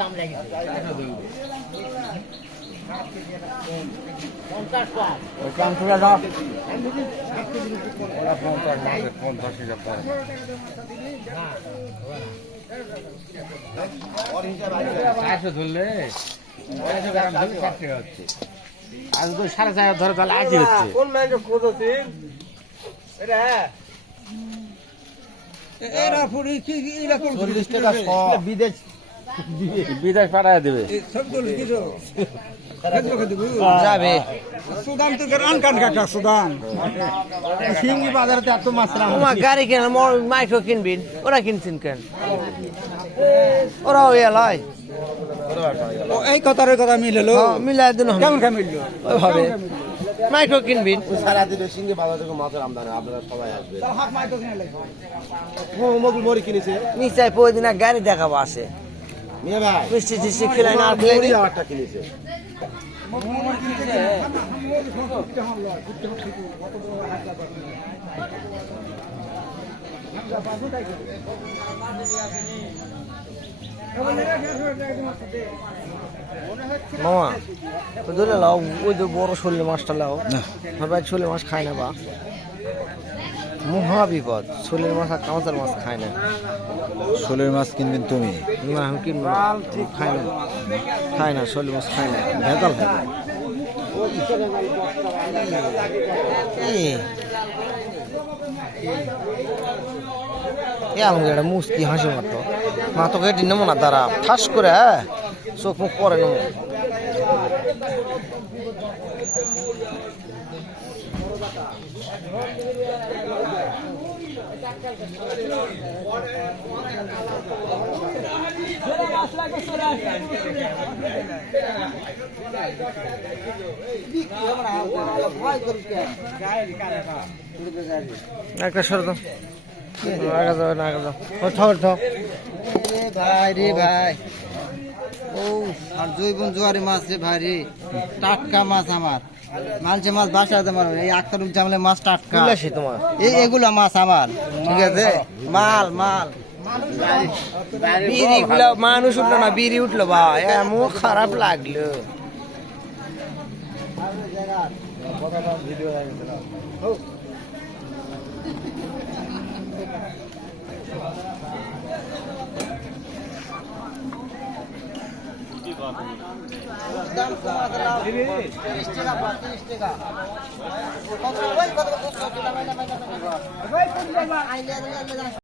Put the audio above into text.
দাম লাগে 50 ধরলে আজ তো 4.5 ধরে তাহলে আজই হচ্ছে কোন ম্যাচ করতেছিস এটা এরা পুরি কি এরা 40 টাকা শ বিদেশ বিদেশ পাঠায় দেবে সবগুলো কিছু যাবে সুদান তো আন কান কাটা সুদান সিঙ্গি বাজারে এত মাছ ওমা গাড়ি কেন মাইক্রো কিনবিন ওরা কিনছেন কেন ওরাও এলাই এই কথার কথা মিললো মিলাই দিন কেমন কা মিললো ওইভাবে মাইক্রো কিনবিন সারা দিনে সিঙ্গি বাজার থেকে মাছের আমদানি আপনারা সবাই আসবে হাত মাইক্রো কিনে লাগবে মোবাইল মরি কিনেছে নিশ্চয় প্রতিদিন গাড়ি দেখাবো আসে মিয়া ভাই মিষ্টি টিষ্টি খেলাই না আর খেলাই আটটা কিনেছে মামা ধরে লাও ওই তো বড় শোলে মাছটা লাও সবাই শোলে মাছ খায় না বা মহা বিপদ শোলের মাছ আর কাঁচার মাছ খায় না শোলের মাছ কিনবেন তুমি না আমি কিনবো খায় না শোলে মাছ খায় না ভেজাল ভেজাল আলমগীর মুস্কি হাসি মতো মা তো কেটে নেবো না তারা ঠাস করে চোখ মুখ পরে নেবো একটা সর দাও আগা যাবে না আগা যাও ভাই রে ভাই ও আর জৈবন জোয়ারি মাছ রে ভাই রে টাটকা মাছ আমার মানছে মাছ বাসা তোমার এই আক্তার জামলে মাছ টাটকা তোমার এগুলা মাছ আমার ঠিক আছে মাল মাল বিড়ি গুলা মানুষ উঠলো না বিড়ি উঠলো ভাই এমন খারাপ লাগলো দাম